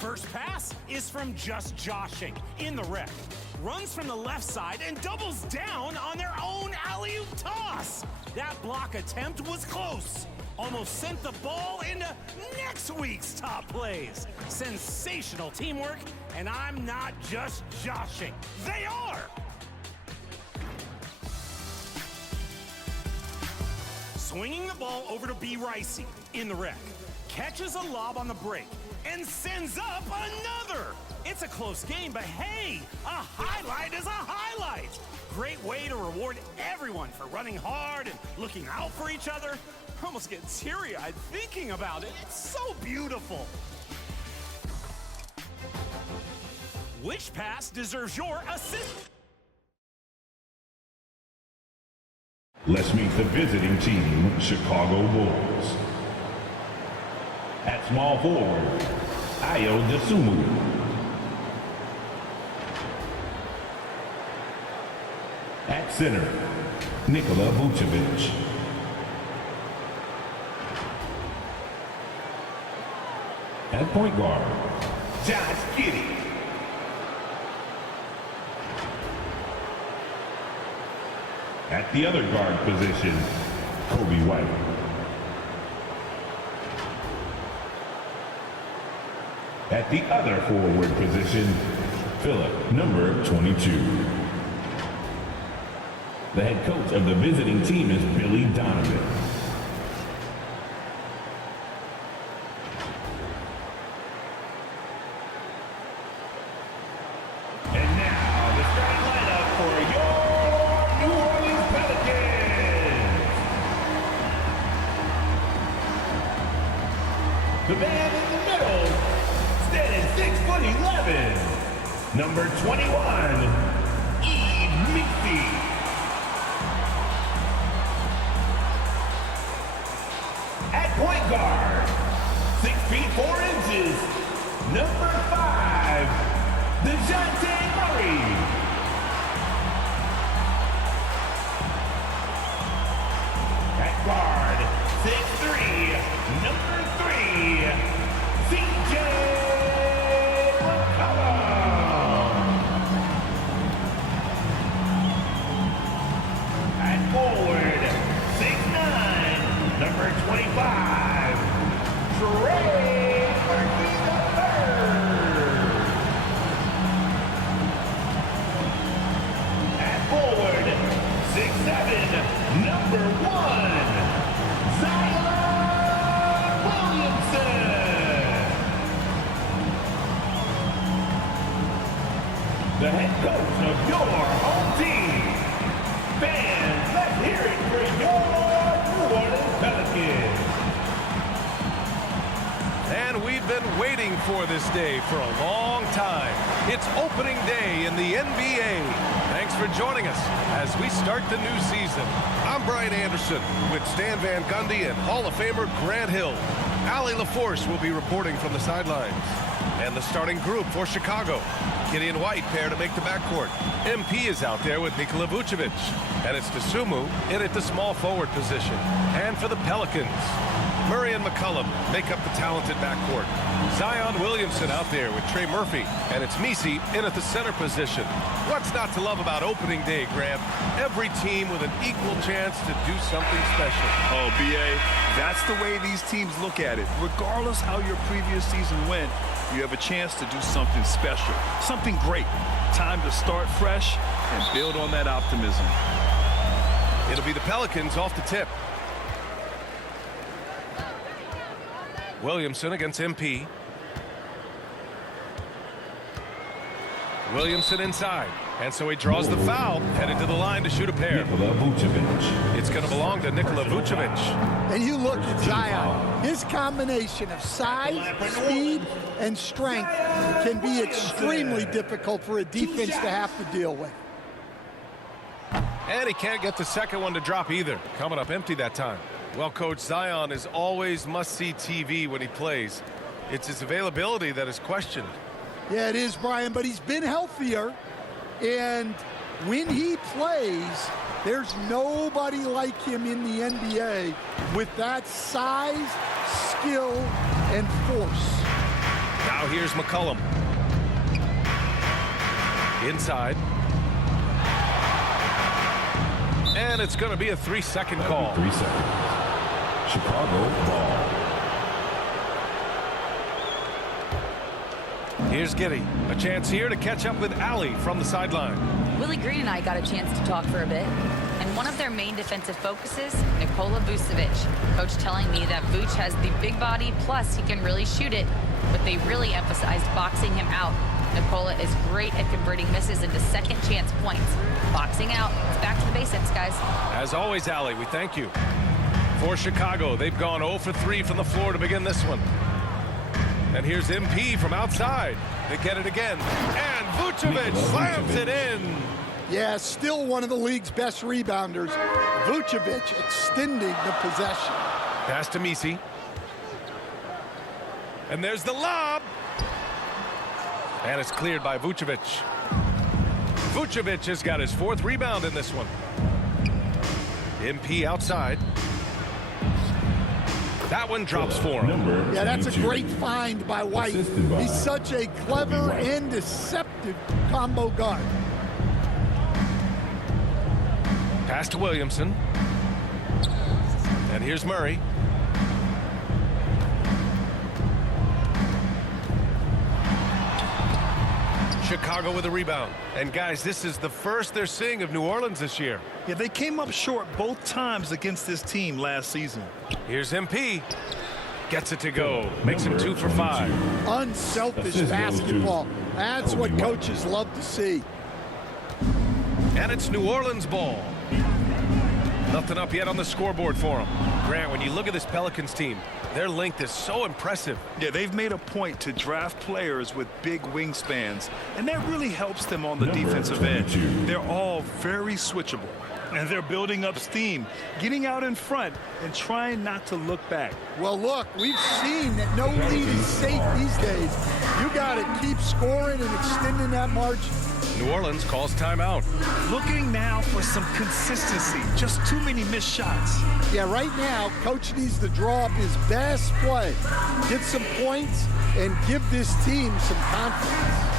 First pass is from just joshing in the rec. Runs from the left side and doubles down on their own alley-oop toss. That block attempt was close. Almost sent the ball into next week's top plays. Sensational teamwork, and I'm not just joshing. They are! Swinging the ball over to B. Ricey in the rec. Catches a lob on the break and sends up another. It's a close game, but hey, a highlight is a highlight. Great way to reward everyone for running hard and looking out for each other. I almost get teary-eyed thinking about it. It's so beautiful. Which pass deserves your assist? Let's meet the visiting team, Chicago Bulls. At small forward, Ayo Desumu. At center, Nikola Vucevic. At point guard, Josh Giddey. At the other guard position, Kobe White. At the other forward position, Philip, number 22. The head coach of the visiting team is Billy Donovan. And now, the starting lineup for your New Orleans Pelicans. The man in the middle, standing 6'11", number 21, Eve Meekby. At point guard, 6 feet 4 inches, number 5, DeJounte Murray. At guard, 6'3", number 3, CJ McCollum. At forward, 6'9", number 25, Trey Murphy III. At forward, 6'7", number 1, Zion Williamson. The head coach of your home team. Fans, let's hear it for your New Orleans Pelicans. And we've been waiting for this day for a long time. It's opening day in the NBA. Thanks for joining us as we start the new season. I'm Brian Anderson with Stan Van Gundy and Hall of Famer Grant Hill. Allie LaForce will be reporting from the sidelines. And the starting group for Chicago. Gideon White pair to make the backcourt. MP is out there with Nikola Vucevic. And it's Desumu in at the small forward position. And for the Pelicans, Murray and McCollum make up the talented backcourt. Zion Williamson out there with Trey Murphy. And it's Misi in at the center position. What's not to love about opening day, Graham? Every team with an equal chance to do something special. Oh, B.A., that's the way these teams look at it. Regardless how your previous season went, you have a chance to do something special, something great. Time to start fresh and build on that optimism. It'll be the Pelicans off the tip. Williamson against MP. Williamson inside. And so he draws the foul, headed to the line to shoot a pair. Nikola Vucevic. It's going to belong to Nikola Vucevic. And you look at Zion, his combination of size, speed, and strength can be extremely difficult for a defense to have to deal with. And he can't get the second one to drop either. Coming up empty that time. Well, Coach, Zion is always must-see TV when he plays. It's his availability that is questioned. Yeah, it is, Brian, but he's been healthier. And when he plays, there's nobody like him in the NBA with that size, skill, and force. Now here's McCollum. Inside. And it's going to be a 3-second call. 3 seconds. Chicago ball. Here's Giddy. A chance here to catch up with Allie from the sideline. Willie Green and I got a chance to talk for a bit. And one of their main defensive focuses, Nikola Vucevic. Coach telling me that Vuce has the big body, plus he can really shoot it. But they really emphasized boxing him out. Nikola is great at converting misses into second chance points. Boxing out, it's back to the basics, guys. As always, Allie, we thank you. For Chicago, they've gone 0 for 3 from the floor to begin this one. And here's MP from outside. They get it again. And Vucevic slams it in. Yeah, still one of the league's best rebounders. Vucevic extending the possession. Pass to Misi. And there's the lob. And it's cleared by Vucevic. Vucevic has got his 4th rebound in this one. MP outside. That one drops for him. Yeah, that's a great find by White. He's such a clever and deceptive combo guard. Pass to Williamson. And here's Murray. Chicago with a rebound. And guys, this is the first they're seeing of New Orleans this year. Yeah, they came up short both times against this team last season. Here's MP. Gets it to go. Makes him 2 for 5. Unselfish basketball. That's what coaches love to see. And it's New Orleans ball. Nothing up yet on the scoreboard for them. Grant, when you look at this Pelicans team, their length is so impressive. Yeah, they've made a point to draft players with big wingspans, and that really helps them on the defensive end. They're all very switchable, and they're building up steam, getting out in front and trying not to look back. Well, look, we've seen that no lead is safe these days. You got to keep scoring and extending that margin. New Orleans calls timeout. Looking now for some consistency. Just too many missed shots. Yeah, right now, Coach needs to draw up his best play, get some points, and give this team some confidence.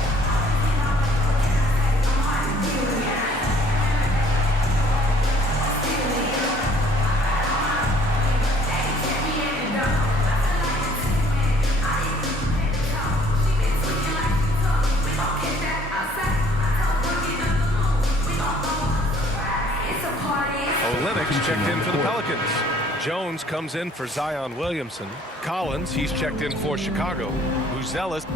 Checked in for the Pelicans. Jones comes in for Zion Williamson. Collins, he's checked in for Chicago. Buzelis.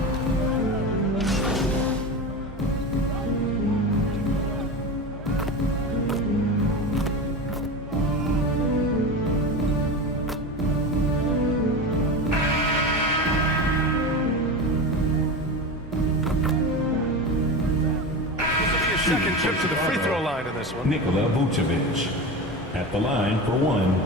This will be a second trip to the free throw line in this one. Nikola Vucevic at the line for 1.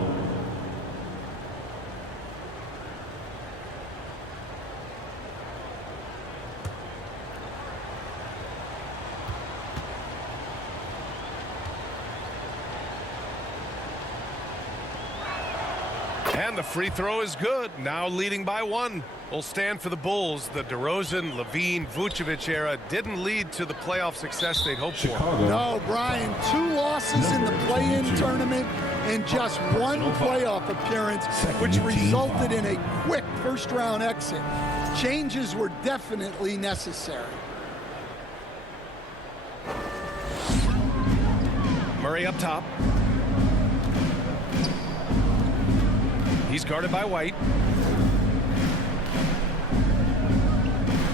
And the free throw is good. Now leading by 1. Will stand for the Bulls. The DeRozan, Levine, Vucevic era didn't lead to the playoff success they'd hoped for. No, Brian, 2 losses in the play-in tournament and just 1 playoff appearance, which resulted in a quick first-round exit. Changes were definitely necessary. Murray up top. He's guarded by White.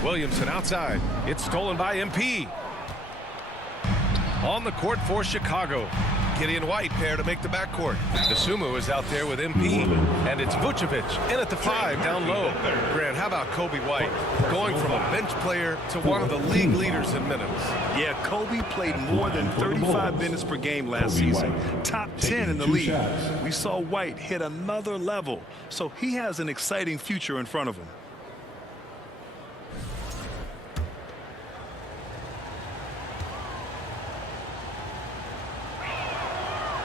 Williamson outside. It's stolen by MP. On the court for Chicago. Gideon White pair to make the backcourt. Dosunmu is out there with MP. And it's Vucevic in at the 5 down low. Grant, how about Kobe White? Going from a bench player to one of the league leaders in minutes. Yeah, Kobe played more than 35 minutes per game last season. Top 10 in the league. We saw White hit another level. So he has an exciting future in front of him.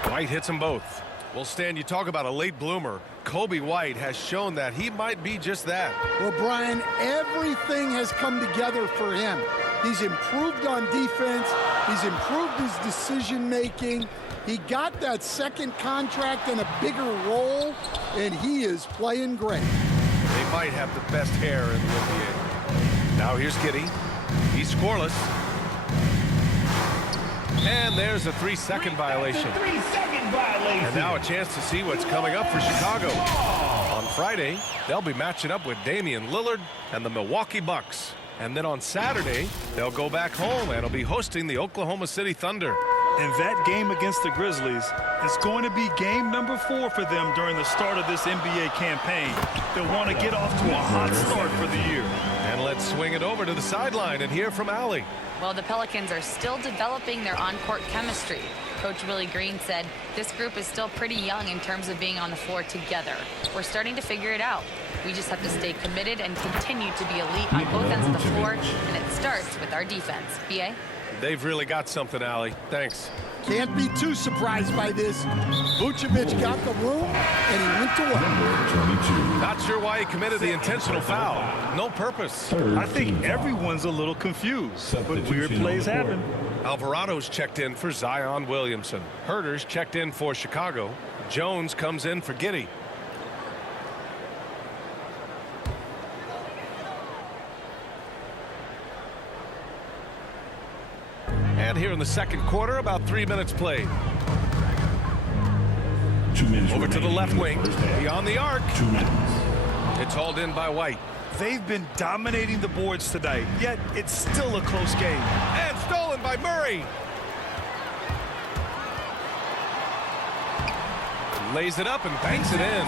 White hits them both. Well, Stan, you talk about a late bloomer. Kobe White has shown that he might be just that. Well, Brian, everything has come together for him. He's improved on defense. He's improved his decision-making. He got that second contract and a bigger role, and he is playing great. They might have the best hair in the NBA. Now here's Giddey. He's scoreless. And there's a 3-second violation. That's a 3-second violation. And now a chance to see what's coming up for Chicago. On Friday, they'll be matching up with Damian Lillard and the Milwaukee Bucks. And then on Saturday, they'll go back home and will be hosting the Oklahoma City Thunder. And that game against the Grizzlies is going to be game number 4 for them during the start of this NBA campaign. They'll want to get off to a hot start for the year. And let's swing it over to the sideline and hear from Allie. Well, the Pelicans are still developing their on-court chemistry. Coach Willie Green said this group is still pretty young in terms of being on the floor together. We're starting to figure it out. We just have to stay committed and continue to be elite on both ends of the floor, and it starts with our defense. B.A.? They've really got something, Allie. Thanks. Can't be too surprised by this. Vucevic got the room, and he went to work. Not sure why he committed the intentional foul. No purpose. I think everyone's a little confused, but weird plays happen. Alvarado's checked in for Zion Williamson. Herter's checked in for Chicago. Jones comes in for Giddey. And here in the second quarter, about 3 minutes played. 2 minutes Over to the left wing, beyond the arc. 2 minutes. It's hauled in by White. They've been dominating the boards tonight, yet it's still a close game. And stolen by Murray. Lays it up and banks it in.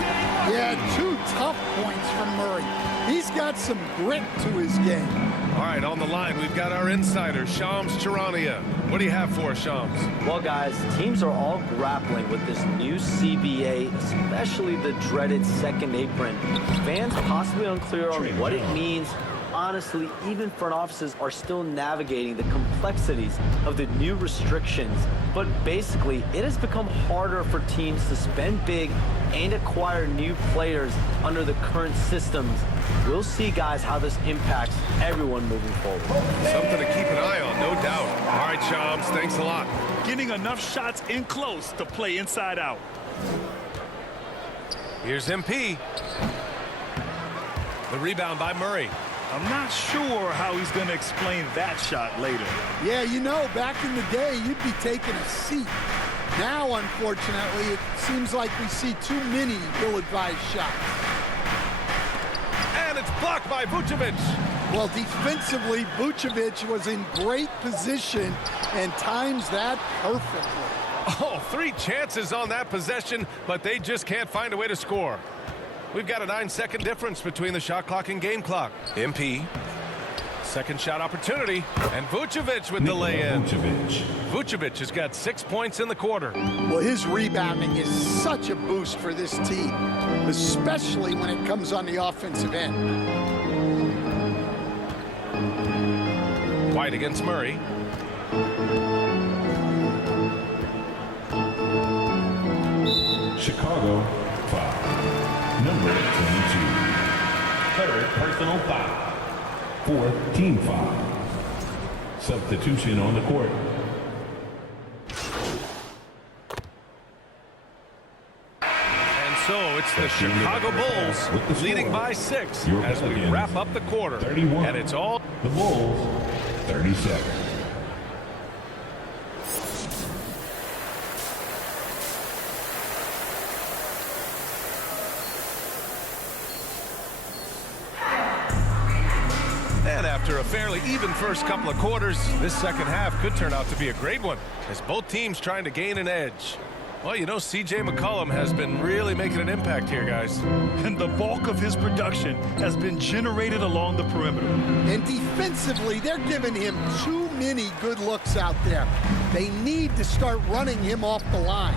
Yeah, 2 tough points from Murray. He's got some grit to his game. All right, on the line, we've got our insider, Shams Charania. What do you have for us, Shams? Well, guys, teams are all grappling with this new CBA, especially the dreaded second apron. Fans possibly unclear on what it means. Honestly, even front offices are still navigating the complexities of the new restrictions. But basically, it has become harder for teams to spend big and acquire new players under the current systems. We'll see, guys, how this impacts everyone moving forward. Something to keep an eye on, no doubt. All right, Shams, thanks a lot. Getting enough shots in close to play inside out. Here's MP. The rebound by Murray. I'm not sure how he's going to explain that shot later. Yeah, you know, back in the day, you'd be taking a seat. Now, unfortunately, it seems like we see too many ill-advised shots. And it's blocked by Vucevic. Well, defensively, Vucevic was in great position and times that perfectly. Oh, 3 chances on that possession, but they just can't find a way to score. We've got a 9-second difference between the shot clock and game clock. MP. Second shot opportunity. And Vucevic with the lay-in. Vucevic has got 6 points in the quarter. Well, his rebounding is such a boost for this team, especially when it comes on the offensive end. White against Murray. Chicago, 5. Number 22. Third personal foul. 4th team foul. Substitution on the court. And so it's the Chicago Bulls leading by 6 as we wrap up the quarter. 31. And it's all The Bulls, 37. And after a fairly even first couple of quarters, this second half could turn out to be a great one as both teams trying to gain an edge. Well, you know, C.J. McCollum has been really making an impact here, guys. And the bulk of his production has been generated along the perimeter. And defensively, they're giving him too many good looks out there. They need to start running him off the line.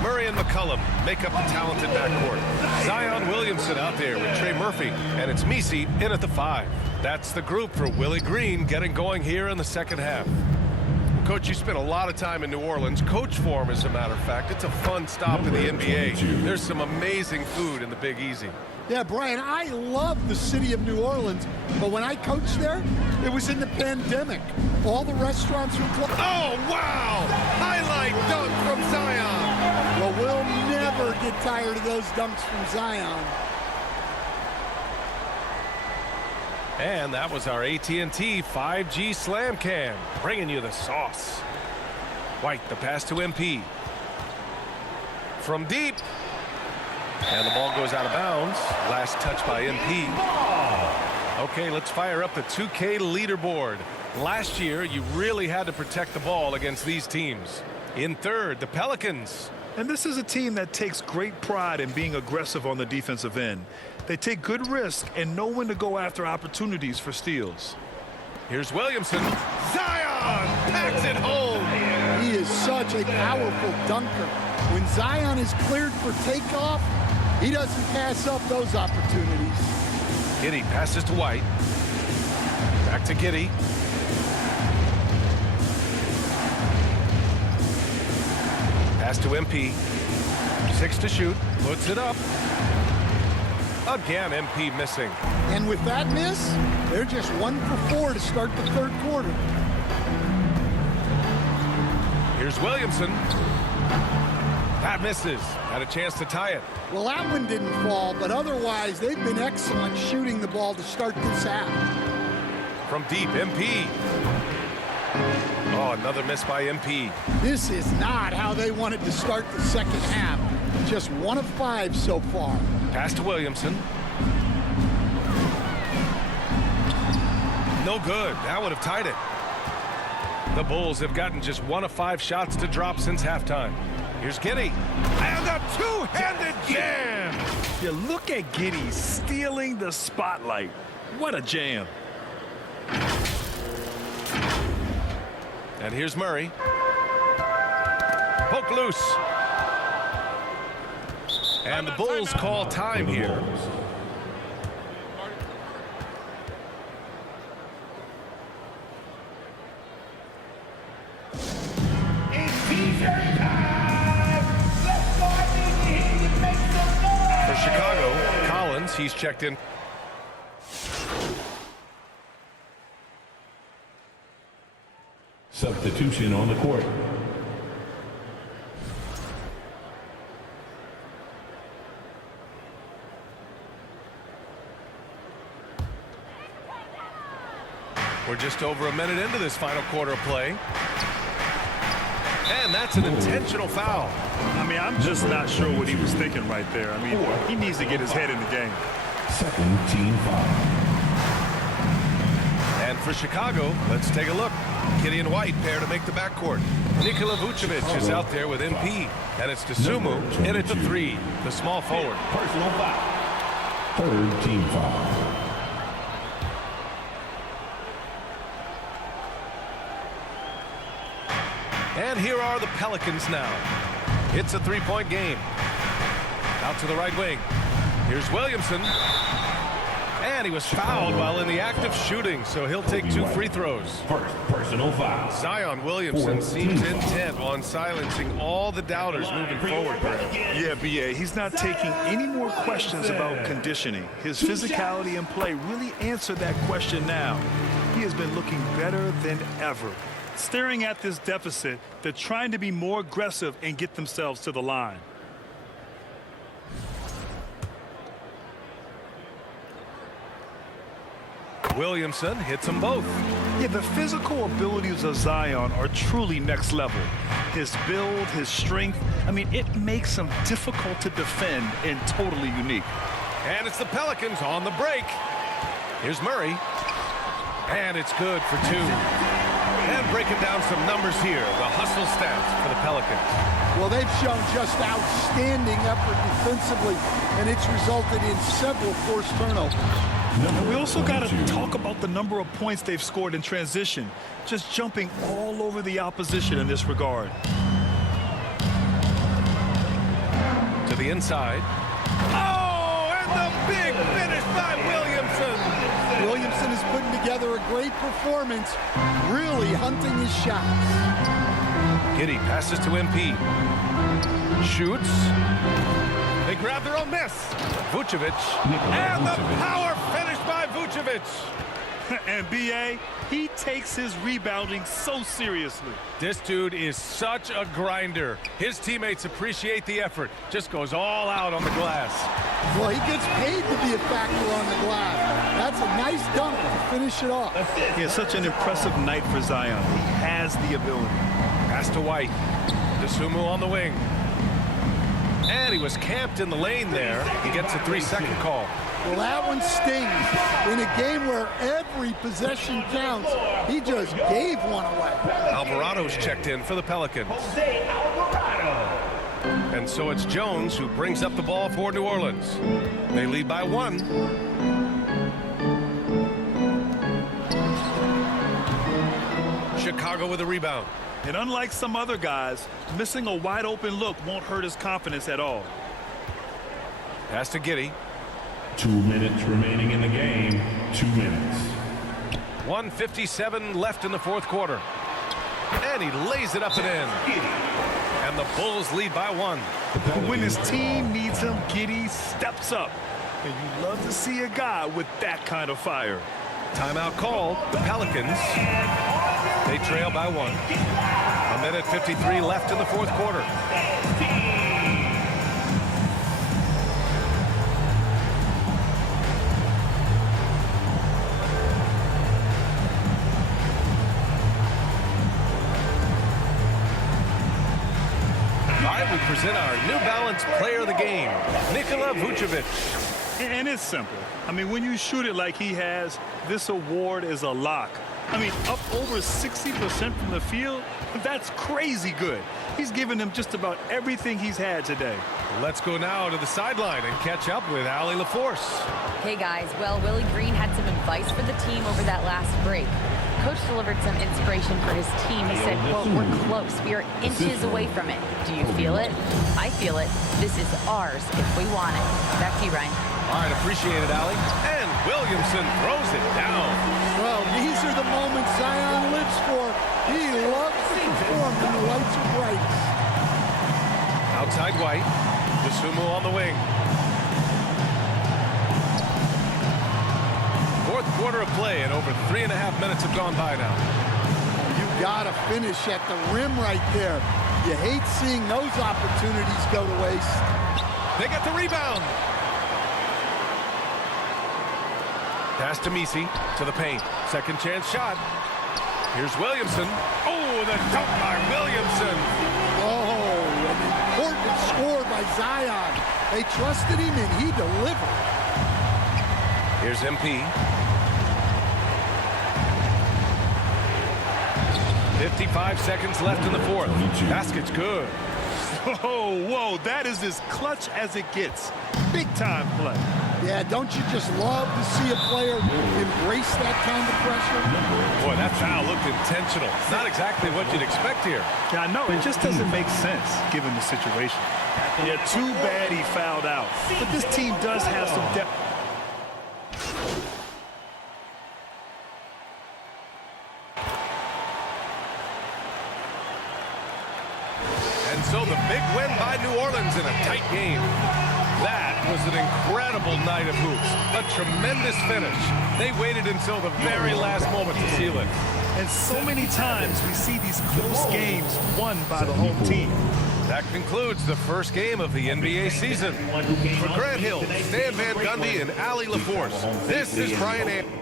Murray and McCollum make up the talented backcourt. Zion Williamson out there with Trey Murphy, and it's Messi in at the 5. That's the group for Willie Green getting going here in the second half. Coach, you spent a lot of time in New Orleans. Coach form, as a matter of fact. It's a fun stop in the NBA. There's some amazing food in the Big Easy. Yeah, Brian, I love the city of New Orleans, but when I coached there, it was in the pandemic. All the restaurants were closed. Oh, wow! Highlight dunk from Zion. Well, we'll never get tired of those dunks from Zion. And that was our AT&T 5G Slam Cam, bringing you the sauce. White, the pass to MP. From deep. And the ball goes out of bounds. Last touch by MP. Okay, let's fire up the 2K leaderboard. Last year, you really had to protect the ball against these teams. In third, the Pelicans. And this is a team that takes great pride in being aggressive on the defensive end. They take good risk and know when to go after opportunities for steals. Here's Williamson. Zion packs it home. He is such a powerful dunker. When Zion is cleared for takeoff, he doesn't pass up those opportunities. Giddey passes to White. Back to Giddey. Pass to MP. 6 to shoot. Puts it up. Again, MP missing. And with that miss, they're just 1 for 4 to start the third quarter. Here's Williamson. That misses. Had a chance to tie it. Well, that one didn't fall, but otherwise, they've been excellent shooting the ball to start this half. From deep, MP. Oh, another miss by MP. This is not how they wanted to start the second half. Just 1 of 5 so far. Pass to Williamson. No good. That would have tied it. The Bulls have gotten just 1 of 5 shots to drop since halftime. Here's Giddey. And a two-handed jam. Yeah, look at Giddey stealing the spotlight. What a jam. And here's Murray. Poke loose. And the Bulls call time here. For Chicago, Collins, he's checked in. Substitution on the court. We're just over a minute into this final quarter of play. And that's an intentional foul. I mean, I'm just not sure what he was thinking right there. I mean, he needs to get his head in the game. Second team foul. And for Chicago, let's take a look. Giddey and White pair to make the backcourt. Nikola Vucevic is out there with MP. And it's Dosunmu in at the 3, the small forward. Personal foul. Third team foul. And here are the Pelicans now. It's a 3-point game. Out to the right wing. Here's Williamson. And he was fouled while in the act of shooting, so he'll take 2 free throws. First personal foul. Zion Williamson seems intent on silencing all the doubters moving forward. Yeah, BA, he's not taking any more questions about conditioning. His physicality and play really answer that question now. He has been looking better than ever. Staring at this deficit, they're trying to be more aggressive and get themselves to the line. Williamson hits them both. Yeah, the physical abilities of Zion are truly next level. His build, his strength, I mean, it makes him difficult to defend and totally unique. And it's the Pelicans on the break. Here's Murray. And it's good for 2. And breaking down some numbers here, the hustle stats for the Pelicans. Well, they've shown just outstanding effort defensively, and it's resulted in several forced turnovers. And we also got to talk about the number of points they've scored in transition, just jumping all over the opposition in this regard. To the inside. Oh, and the big finish by Williamson. Williamson is putting together together a great performance, really hunting his shots. Giddy passes to MP. Shoots. They grab their own miss. Vucevic. And the power finish by Vucevic. And B.A., he takes his rebounding so seriously. This dude is such a grinder. His teammates appreciate the effort. Just goes all out on the glass. Well, he gets paid to be a factor on the glass. That's a nice dunk to finish it off. He has such an impressive night for Zion. He has the ability. Pass to White. DeSumo on the wing. And he was camped in the lane there. He gets a 3-second call. Well, that one stings. In a game where every possession counts, he just gave one away. Alvarado's checked in for the Pelicans. And so it's Jones who brings up the ball for New Orleans. They lead by 1. Chicago with a rebound. And unlike some other guys, missing a wide open look won't hurt his confidence at all. Pass to Giddy. 2 minutes remaining in the game. 2 minutes. 1:57 left in the fourth quarter. And he lays it up and in. And the Bulls lead by 1. When his team needs him, Giddy steps up. And you love to see a guy with that kind of fire. Timeout called. The Pelicans. They trail by 1. 1:53 left in the fourth quarter. We present our New Balance Player of the Game, Nikola Vucevic. And it's simple. I mean, when you shoot it like he has, this award is a lock. I mean, up over 60% from the field, that's crazy good. He's given them just about everything he's had today. Let's go now to the sideline and catch up with Allie LaForce. Hey guys, well, Willie Green had some advice for the team over that last break. Coach delivered some inspiration for his team. He said, quote, "We're close. We are inches away from it. Do you feel it? I feel it. This is ours if we want it." Back to you, Ryan. All right, appreciate it, Allie. And Williamson throws it down. Well, these are the moments Zion lives for. He loves to perform when the lights are brightest. Outside White. DeSumo on the wing. Fourth quarter of play, and over 3.5 minutes have gone by now. You gotta finish at the rim right there. You hate seeing those opportunities go to waste. They get the rebound. Pass to Misi, to the paint. Second chance shot. Here's Williamson. Oh, the dunk by Williamson. Oh, an important score by Zion. They trusted him and he delivered. Here's MP. 55 seconds left in the fourth. Basket's good. Whoa, that is as clutch as it gets. Big time play. Yeah, don't you just love to see a player embrace that kind of pressure? Boy, that foul looked intentional. Not exactly what you'd expect here. Yeah, I know. It just doesn't make sense given the situation. Yeah, too bad he fouled out. But this team does have some depth. And so the big win by New Orleans in a tight game. That was an incredible night of hoops. A tremendous finish. They waited until the very last moment to seal it. And so many times we see these close games won by the home team. That concludes the first game of the NBA season. For Grant Hill, Stan Van Gundy, and Allie LaForce, this is Brian Anderson.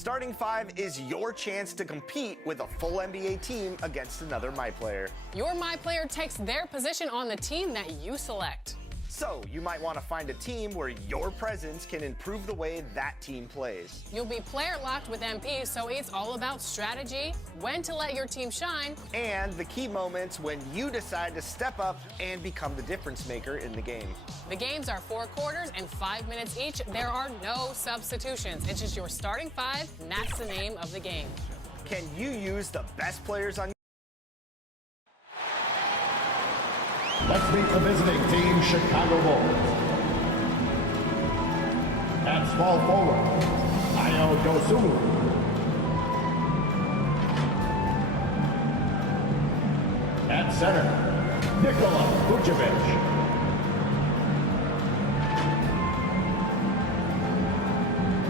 Starting Five is your chance to compete with a full NBA team against another My Player. Your My Player takes their position on the team that you select. So you might want to find a team where your presence can improve the way that team plays. You'll be player locked with MP, so it's all about strategy, when to let your team shine, and the key moments when you decide to step up and become the difference maker in the game. The games are 4 quarters and 5 minutes each. There are no substitutions. It's just your starting 5, and that's the name of the game. Can you use the best players on? Let's meet the visiting team, Chicago Bulls. At small forward, Ayo Dosunmu. At center, Nikola Vucevic.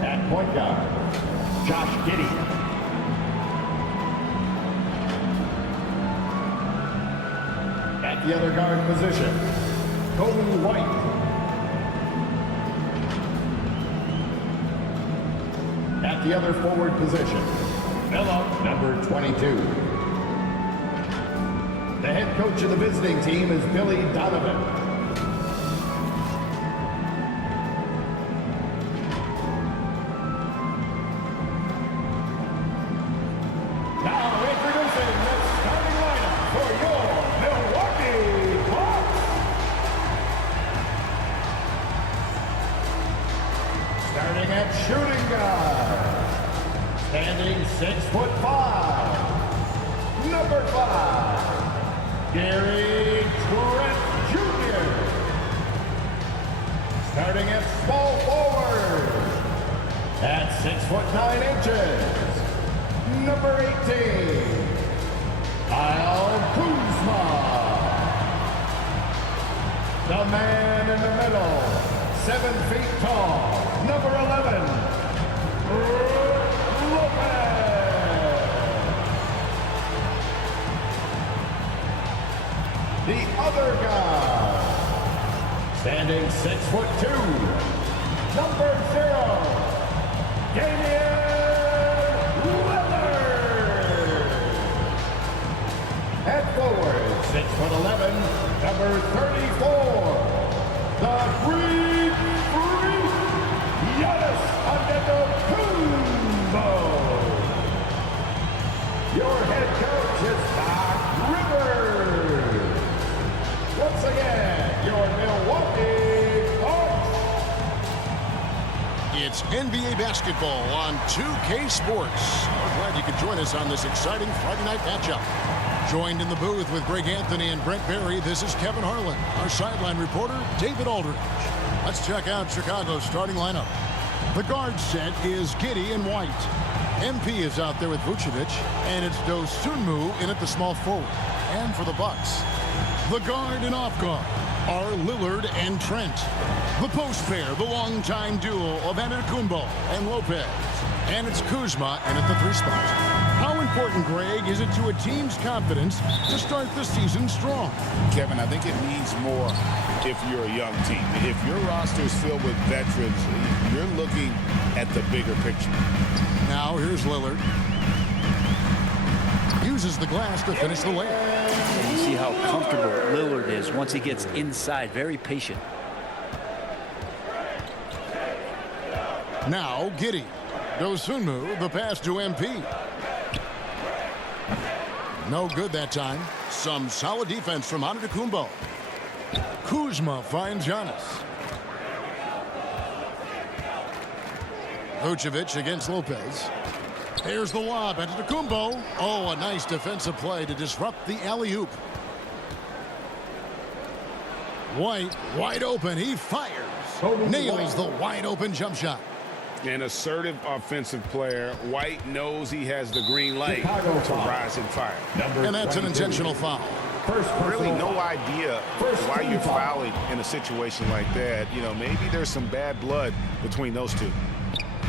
At point guard, Josh Giddey. At the other guard position, Kobe White. At the other forward position, Phillip, number 22. The head coach of the visiting team is Billy Donovan. Now introducing the starting lineup for your Milwaukee Bucks. Starting at shooting guard, standing 6'5", number 5, Gary Trent Jr. Starting at small forward, at 6'9", number 18, Kyle Kuzma. The man in the middle, 7 feet tall, number 11, Lopez. The other guy, standing 6'2", number 0, Damian Lillard. At forward, 6'11", number 34, the Greek Freak, Giannis Antetokounmpo. Your head coach is Doc Rivers. Once again, your Milwaukee Bucks. It's NBA basketball on 2K Sports. We're glad you could join us on this exciting Friday night matchup. Joined in the booth with Greg Anthony and Brent Barry, this is Kevin Harlan. Our sideline reporter, David Aldridge. Let's check out Chicago's starting lineup. The guard set is Giddey and White. MP is out there with Vucevic, and it's Dosunmu in at the small forward. And for the Bucks, the guard and off guard are Lillard and Trent. The post pair, the longtime duo of Antetokounmpo and Lopez. And it's Kuzma and at the 3 spot. How important, Greg, is it to a team's confidence to start the season strong? Kevin, I think it means more if you're a young team. If your roster is filled with veterans, you're looking at the bigger picture. Now here's Lillard. Uses the glass to finish the layup. And you see how comfortable Lillard is once he gets inside. Very patient. Now Giddey. Dosunmu, the pass to MP. No good that time. Some solid defense from Antetokounmpo. Kuzma finds Giannis. Vucevic against Lopez. Here's the lob. Antetokounmpo. Oh, a nice defensive play to disrupt the alley-oop. White, wide open. He fires. Nails the wide-open jump shot. An assertive offensive player. White knows he has the green light to rise and fire. And that's an intentional foul. Really no idea why you're fouling in a situation like that. You know, maybe there's some bad blood between those two.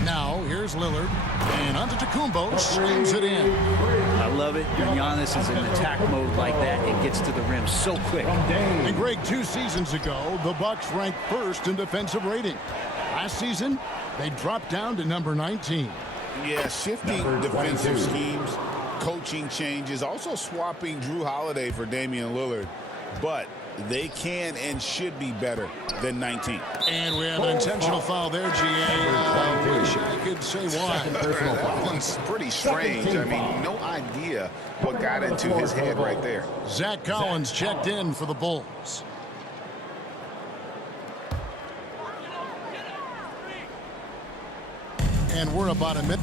Now, here's Lillard. And Antetokounmpo slams it in. I love it. Giannis is in attack mode like that. It gets to the rim so quick. And Greg, 2 seasons ago, the Bucks ranked 1st in defensive rating. Last season, they dropped down to number 19. Yeah, shifting defensive schemes, coaching changes, also swapping Drew Holiday for Damian Lillard. But They can and should be better than 19. And we have an intentional foul there, GA. I wish I could say why. That one's pretty strange. I mean, no idea what got into his head right there. Zach Collins checked in for the Bulls. And we're about a minute.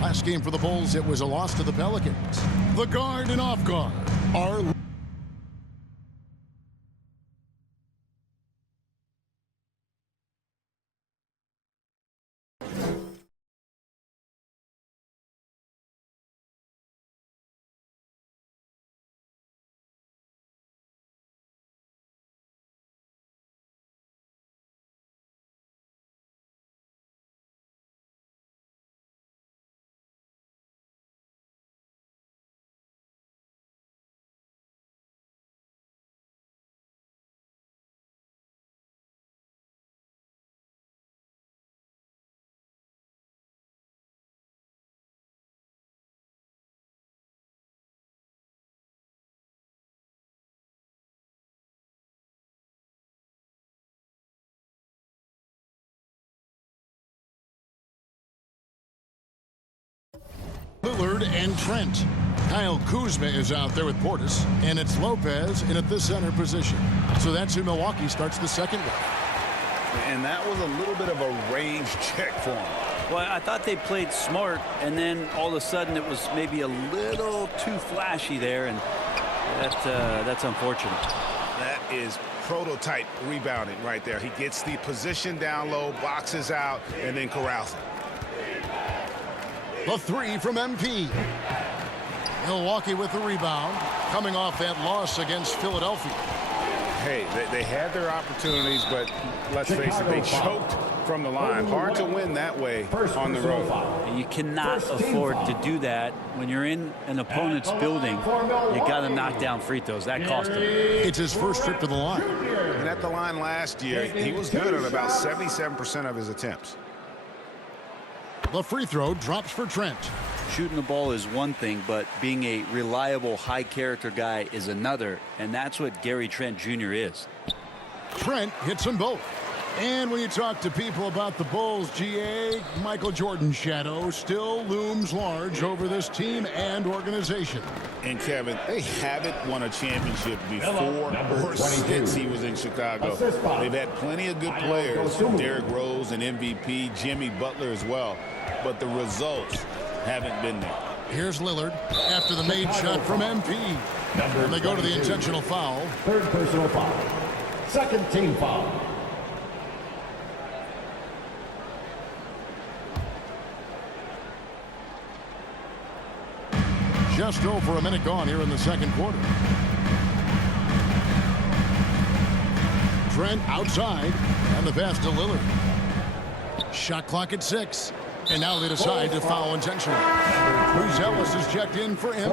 Last game for the Bulls, it was a loss to the Pelicans. The guard and off guard are... Lillard and Trent. Kyle Kuzma is out there with Portis, and it's Lopez in at the center position. So that's who Milwaukee starts the second with. And that was a little bit of a range check for him. Well, I thought they played smart, and then all of a sudden it was maybe a little too flashy there, and that's unfortunate. That is prototype rebounding right there. He gets the position down low, boxes out, and then corrals it. The three from MP. Milwaukee with the rebound, coming off that loss against Philadelphia. Hey, they had their opportunities, but let's face it, they choked from the line. Hard to win that way on the road. You cannot afford to do that when you're in an opponent's building. You got to knock down free throws. That cost him. It's his first trip to the line. And at the line last year, he was good on about 77% of his attempts. The free throw drops for Trent. Shooting the ball is one thing, but being a reliable, high-character guy is another, and that's what Gary Trent Jr. is. Trent hits them both. And when you talk to people about the Bulls, GA, Michael Jordan's shadow still looms large over this team and organization. And Kevin, they haven't won a championship before or since he was in Chicago. They've had plenty of good players, Derrick Rose and MVP, Jimmy Butler as well, but the results haven't been there. Here's Lillard after the made shot from MP. And they go to the intentional foul. Third personal foul. Second team foul. Just over a minute gone here in the second quarter. Trent outside, and the pass to Lillard. Shot clock at 6. And now they decide to foul intentionally. Bruce Ellis is checked in for him.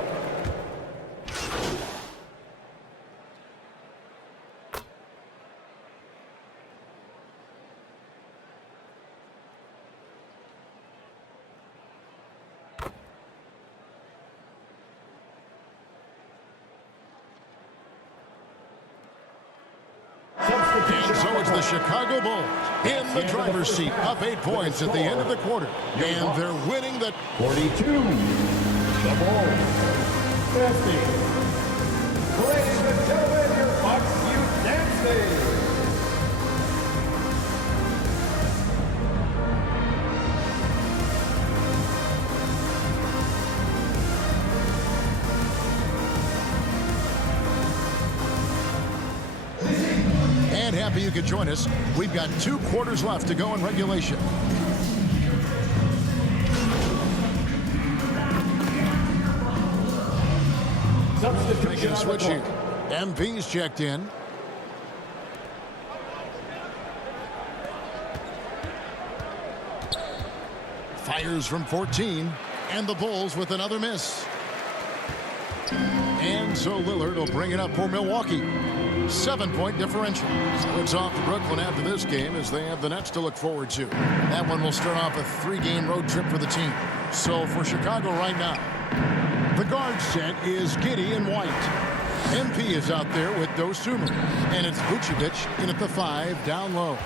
And so it's the Chicago Bulls in the driver's seat, up 8 points at the end of the quarter. And they're winning the 42. The Bulls. 50. Ladies and gentlemen, your Fox Youth Dancing. And happy you could join us. We've got 2 quarters left to go in regulation. They can switch here. MP's checked in. Fires from 14, and the Bulls with another miss. And so Lillard will bring it up for Milwaukee. 7-point differential. So it's off to Brooklyn after this game as they have the Nets to look forward to. That one will start off a 3-game road trip for the team. So for Chicago right now, the guard set is Giddey and White. MP is out there with Dosunmu. And it's Vucevic in at the 5 down low.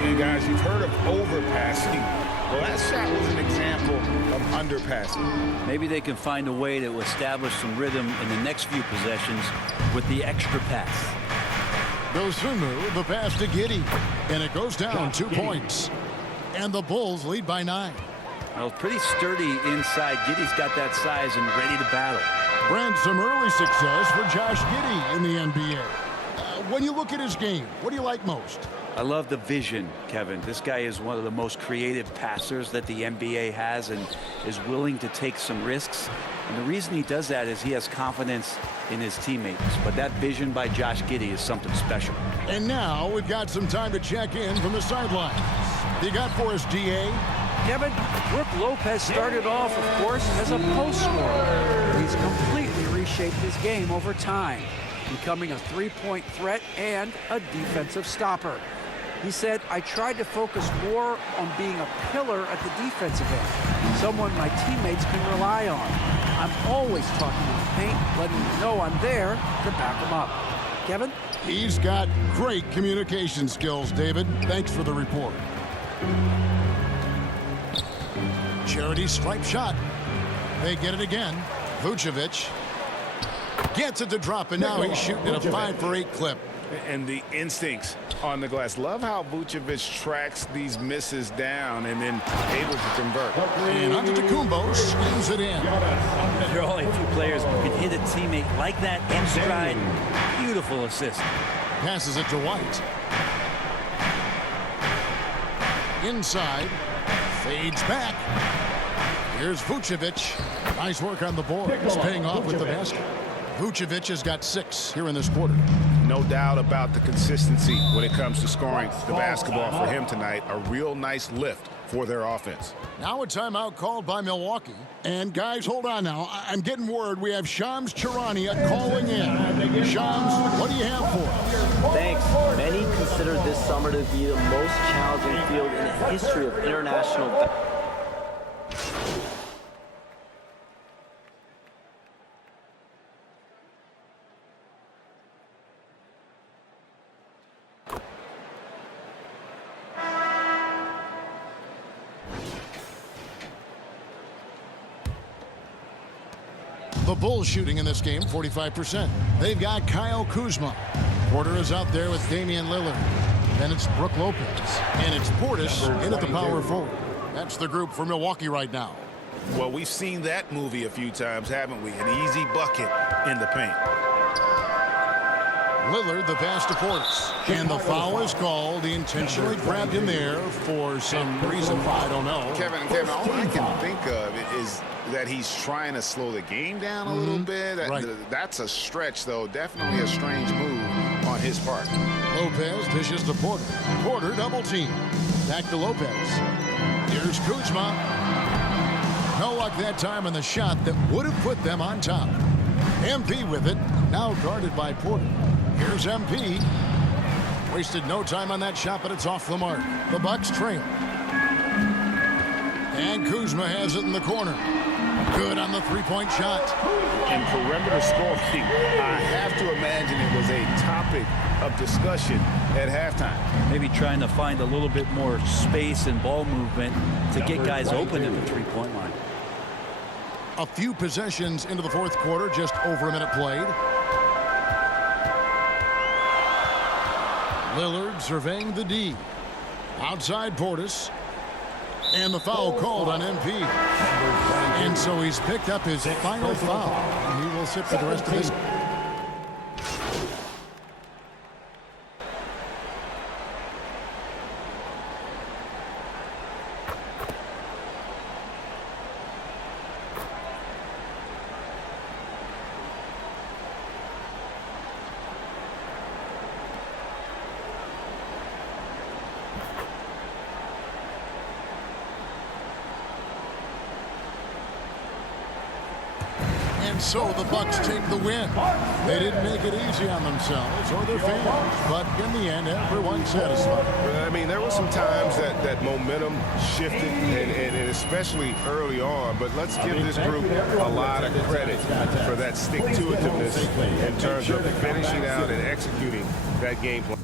And guys, you've heard of overpassing. Well, that shot was an example of underpassing. Maybe they can find a way to establish some rhythm in the next few possessions with the extra pass. Dosunmu, the pass to Giddey. And it goes down 2 points. And the Bulls lead by 9. Well, pretty sturdy inside. Giddey's got that size and ready to battle. Brent, some early success for Josh Giddey in the NBA. When you look at his game, what do you like most? I love the vision, Kevin. This guy is one of the most creative passers that the NBA has and is willing to take some risks. And the reason he does that is he has confidence in his teammates. But that vision by Josh Giddey is something special. And now we've got some time to check in from the sidelines. You got for us, DA? Kevin, Brook Lopez started off, of course, as a post scorer. He's completely reshaped his game over time, becoming a three-point threat and a defensive stopper. He said, I tried to focus more on being a pillar at the defensive end, someone my teammates can rely on. I'm always talking in the paint, letting them know I'm there to back them up. Kevin? He's got great communication skills, David. Thanks for the report. Charity stripe shot. They get it again. Vucevic gets it to drop, and now he's shooting at a 5-for-8 clip. And the instincts on the glass. Love how Vucevic tracks these misses down and then able to convert. And Antetokounmpo schemes it in. There are only a few players who can hit a teammate like that in stride. Beautiful assist. Passes it to White. Inside. Fades back. Here's Vucevic. Nice work on the boards. Paying off with the basket. Vucevic has got 6 here in this quarter. No doubt about the consistency when it comes to scoring the basketball for him tonight. A real nice lift for their offense. Now a timeout called by Milwaukee. And guys, hold on now. I'm getting word we have Shams Charania calling in. Shams, what do you have for us? Thanks. Many consider this summer to be the most challenging field in the history of international. The Bulls shooting in this game, 45%. They've got Kyle Kuzma. Porter is out there with Damian Lillard. Then it's Brook Lopez. And it's Portis in at the power forward. That's the group for Milwaukee right now. Well, we've seen that movie a few times, haven't we? An easy bucket in the paint. Lillard, the pass to Portis. And the foul is called. He intentionally grabbed him there for some reason. I don't know. Kevin, all I can think of is that he's trying to slow the game down a little bit. That's a stretch, though. Definitely a strange move on his part. Lopez dishes to Porter. Porter double team. Back to Lopez. Here's Kuzma. No luck that time on the shot that would have put them on top. MP with it. Now guarded by Porter. Here's MP. Wasted no time on that shot, but it's off the mark. The Bucks trail. And Kuzma has it in the corner. Good on the three-point shot. And perimeter scoring, I have to imagine it was a topic of discussion at halftime. Maybe trying to find a little bit more space and ball movement to get guys open at the three-point line. A few possessions into the fourth quarter, just over a minute played. Lillard surveying the D. Outside Portis. And the foul called on MP. And so he's picked up his final foul. And he will sit for the rest of this. And so the Bucks take the win. They didn't make it easy on themselves or their fans, but in the end, everyone's satisfied. I mean, there were some times that momentum shifted, and especially early on, but let's give this group a lot of credit for that stick-to-itiveness in terms of finishing out and executing that game plan.